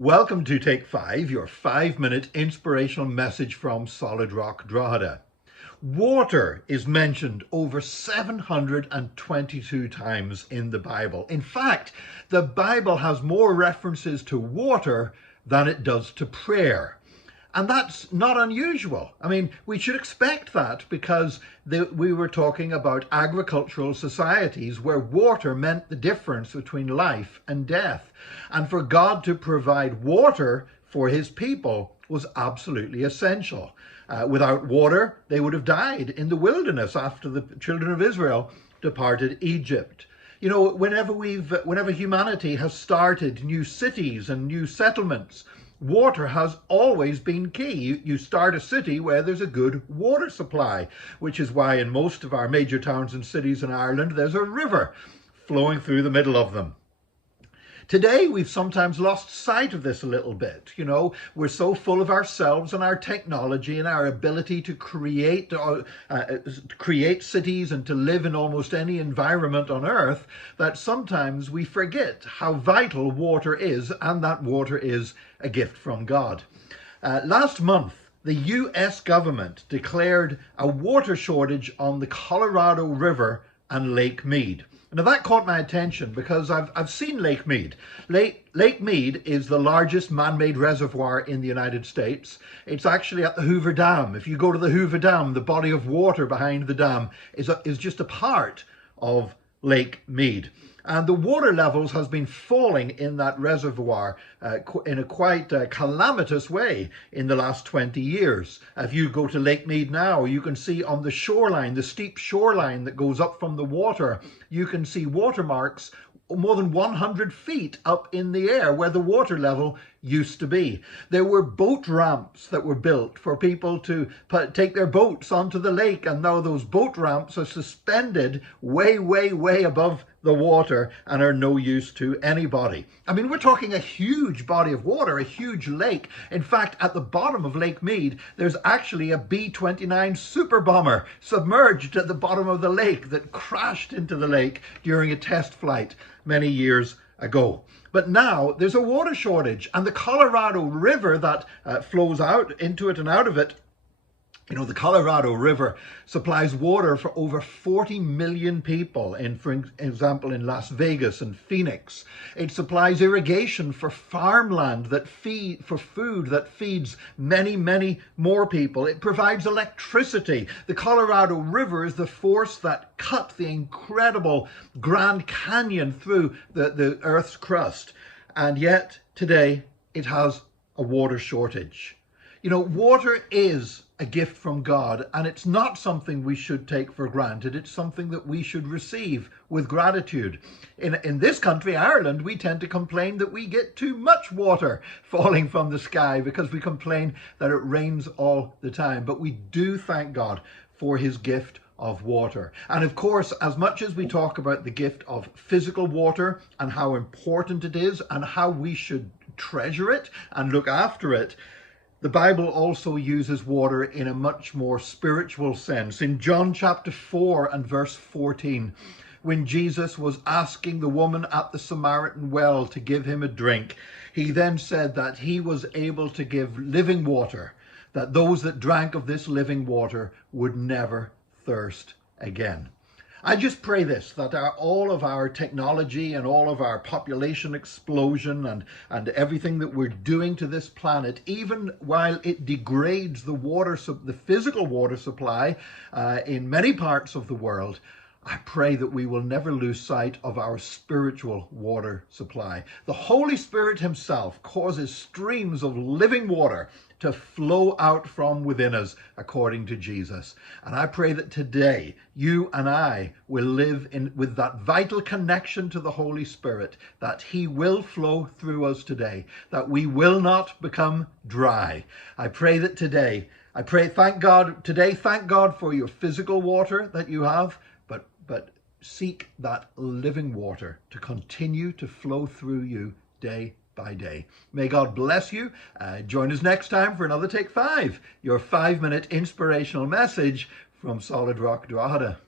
Welcome to Take 5, your 5-minute inspirational message from Solid Rock Drogheda. Water is mentioned over 722 times in the Bible. In fact, the Bible has more references to water than it does to prayer. And that's not unusual. I mean, we should expect that because we were talking about agricultural societies where water meant the difference between life and death. And for God to provide water for his people was absolutely essential. Without water, they would have died in the wilderness after the children of Israel departed Egypt. You know, whenever humanity has started new cities and new settlements, water has always been key. You start a city where there's a good water supply, which is why in most of our major towns and cities in Ireland, there's a river flowing through the middle of them. Today, we've sometimes lost sight of this a little bit. You know, we're so full of ourselves and our technology and our ability to create cities and to live in almost any environment on earth that sometimes we forget how vital water is, and that water is a gift from God. Last month, the US government declared a water shortage on the Colorado River and Lake Mead. Now that caught my attention because I've seen Lake Mead. Lake Mead is the largest man-made reservoir in the United States. It's actually at the Hoover Dam. If you go to the Hoover Dam, the body of water behind the dam is just a part of Lake Mead. And the water levels has been falling in that reservoir in a quite calamitous way in the last 20 years. If you go to Lake Mead now, you can see on the shoreline, the steep shoreline that goes up from the water, you can see watermarks more than 100 feet up in the air where the water level used to be. There were boat ramps that were built for people to take their boats onto the lake, and now those boat ramps are suspended way, way, way above the water and are no use to anybody. I mean, we're talking a huge body of water, a huge lake. In fact, at the bottom of Lake Mead, there's actually a B-29 super bomber submerged at the bottom of the lake that crashed into the lake during a test flight many years ago. But now there's a water shortage, and the Colorado River that flows out into it and out of it, you know, the Colorado River supplies water for over 40 million people, for example, in Las Vegas and Phoenix. It supplies irrigation for farmland for food that feeds many, many more people. It provides electricity. The Colorado River is the force that cut the incredible Grand Canyon through the Earth's crust. And yet, today, it has a water shortage. You know, water is a gift from God, and it's not something we should take for granted. It's something that we should receive with gratitude. In this country, Ireland, we tend to complain that we get too much water falling from the sky because we complain that it rains all the time. But we do thank God for his gift of water. And of course, as much as we talk about the gift of physical water and how important it is and how we should treasure it and look after it, the Bible also uses water in a much more spiritual sense. In John chapter 4 and verse 14, when Jesus was asking the woman at the Samaritan well to give him a drink, he then said that he was able to give living water, that those that drank of this living water would never thirst again. I just pray this, that all of our technology and all of our population explosion and everything that we're doing to this planet, even while it degrades the physical water supply in many parts of the world, I pray that we will never lose sight of our spiritual water supply. The Holy Spirit himself causes streams of living water to flow out from within us according to Jesus. And I pray that today you and I will live with that vital connection to the Holy Spirit, that he will flow through us today, that we will not become dry. I pray that today, thank God for your physical water that you have, but seek that living water to continue to flow through you day by day. May God bless you. Join us next time for another Take 5, your 5-minute inspirational message from Solid Rock Drogheda.